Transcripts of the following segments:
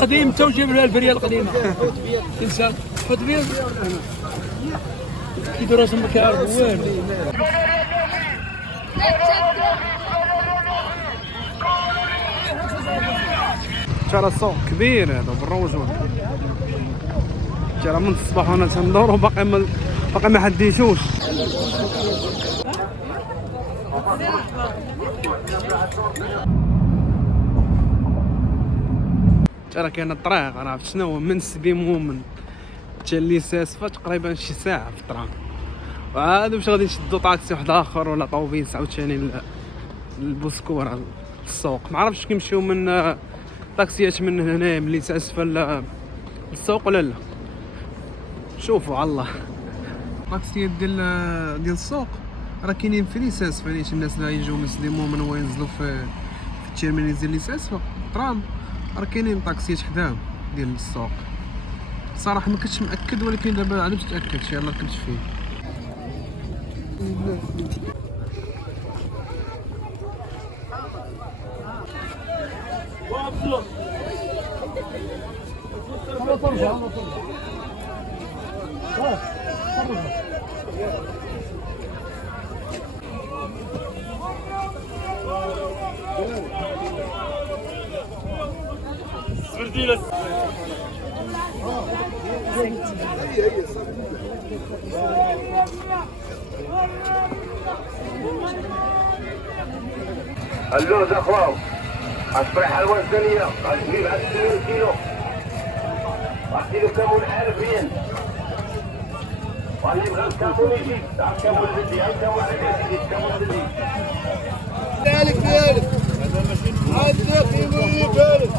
قديم تو جيب لها البريه القديمه انسان حط بيا كي راسهم ما كيعرفوا والو. ترى السوق كبير هذا بالروجون، ترى من الصباح وانا تندور وباقي ما حديتوش. ترى كاين الطريق عرفت شنو من سبيمومن حتى ليساسفا تقريبا شي ساعه في الطرام، وعاد واش غادي نشدو طاكسي واحد اخر ولا طوبيس عاوتاني للبوسكوره السوق. ما عرفتش كيمشيو من طاكسيات من هنا من ليساسفا للسوق ولا لا. شوفوا على الله طاكسيات ديال السوق راه كاينين في ليساسفا، علاش الناس اللي يجيو من سديمومن وينزلوا في التيرمينال ديال ليساسفا الترام راه كاينين طاكسيات حداهم ديال السوق. صراحه ما كنتش مأكد، ولكن دابا عاد باش نتاكد يلاه ركبت فيه. اللوز اخوان اصبح حلوى الثانيه غنجيب بعد 2 كيلو، واحد كيلو كامون 1000 ريال، واللي بغى الكامون يجي تاع الكامون الجدي او كامون على يجي الكامون الجدي ديالك هذا ماشي عندك يقول بارد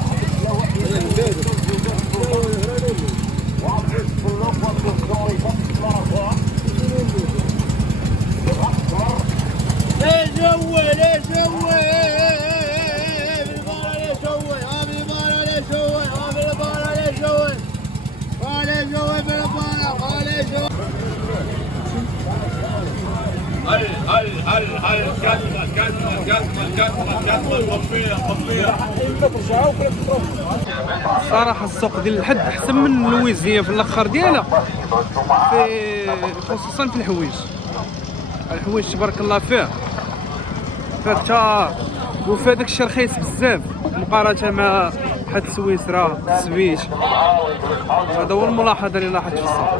صراحه السوق ديال الحد احسن من اللويزيه في الاخر ديالها، خصوصا في الحوايج تبارك الله فيه فتا، وفي هذاك الشيء رخيص بزاف مقارنه مع حد سويسرا السويش. هذا هو الملاحظه اللي لاحظت في السوق.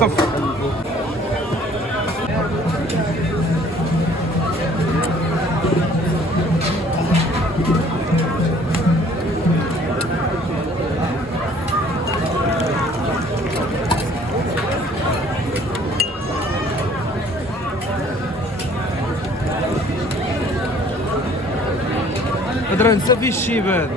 صفر هضره نسى فيه الشيب هذا.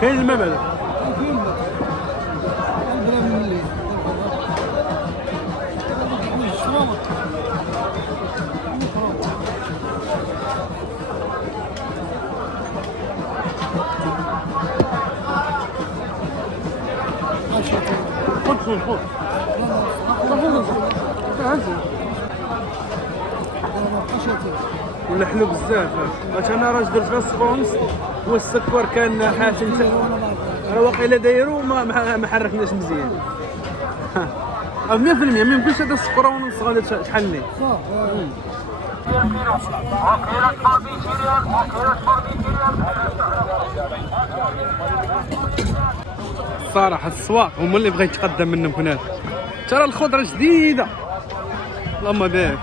كاين الماء بعدا. خذ ولا حلو بزاف. باش انا راه درت غير 7 ونص والسكر كان حاشم راه واقيلا دايرو ما حركناش مزيان. 100% ما يمكنش هذا السكر ونص غادي شحال ليه. الصراحه السواق هما اللي بغيت يتقدم منهم هناك. ترى الخضره جديده اللهم بارك.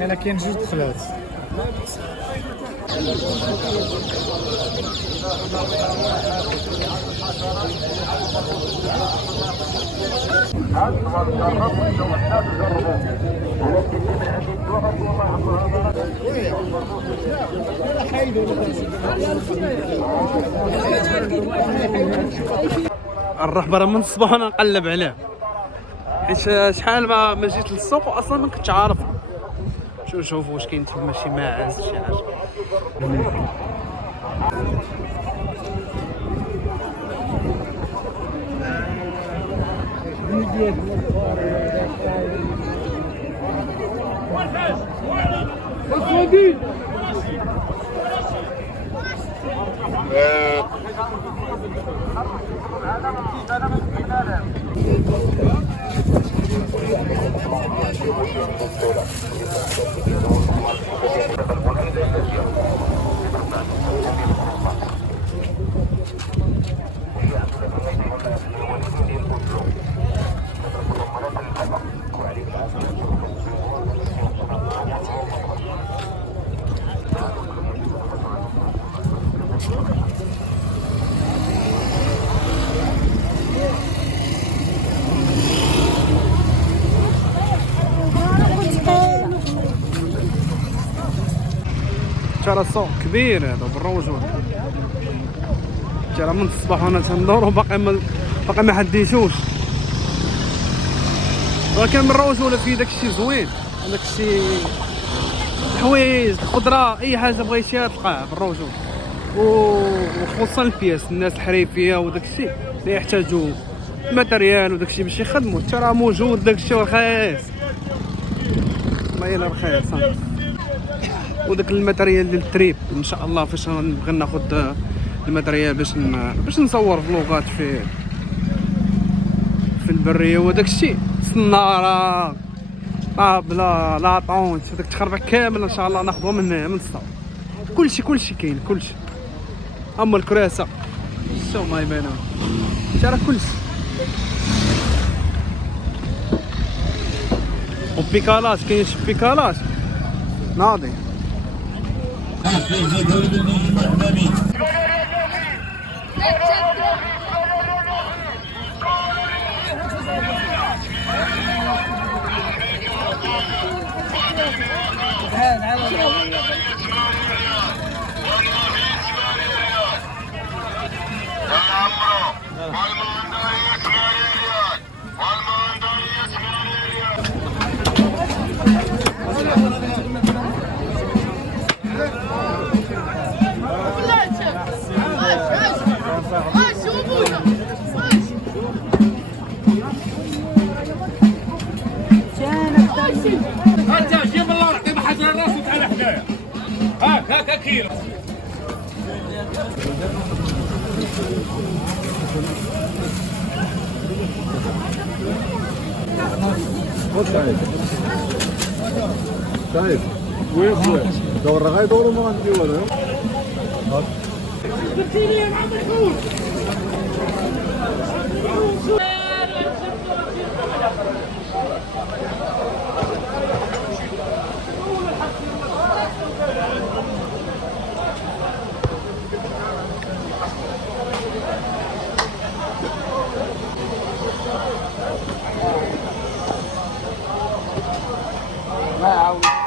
انا كاين 2 دخلات. الرهبه راه من الصباح انا نقلب عليه حيت شحال ما جيت للسوق واصلا ما كنتش عارف. شوف واش كاين تما شي ماعز شي حاجه. ترى السوق كبير هذا بالروجون. ترى من الصباح وانا تندور وباقي ما حديتوش. ولكن من الروجون فيه داكشي زوين، داكشي الحوايج الخضره اي حاجه بغيتيها تلقاها بالروجون. وخصوصا البياس الناس الحريفيه وداكشي اللي يحتاجوا الماتريال وداكشي باش يخدموا ترى موجود داكشي رخيص. والله الا رخيص. وداك الماتريال ديال التريب ان شاء الله فاش نبغي ناخذ الماتريال باش نصور فلوغات في البريه وداك الشيء. السناره طابله لاطونت وداك التخربع كامل ان شاء الله ناخذهم من هنا من الصوب. كلشي كاين كلشي. اما الكراسه شو ما يبانوا ترى كلشي. وبيكالات كاين شي بيكالات ناضي. انت جيب الله رحت بحجر الراس وتعال حدايا. هاك كيلو. شايف وين دور غاي دوروا ما عندي ولا جبتيني يا عم محمود. ما عاود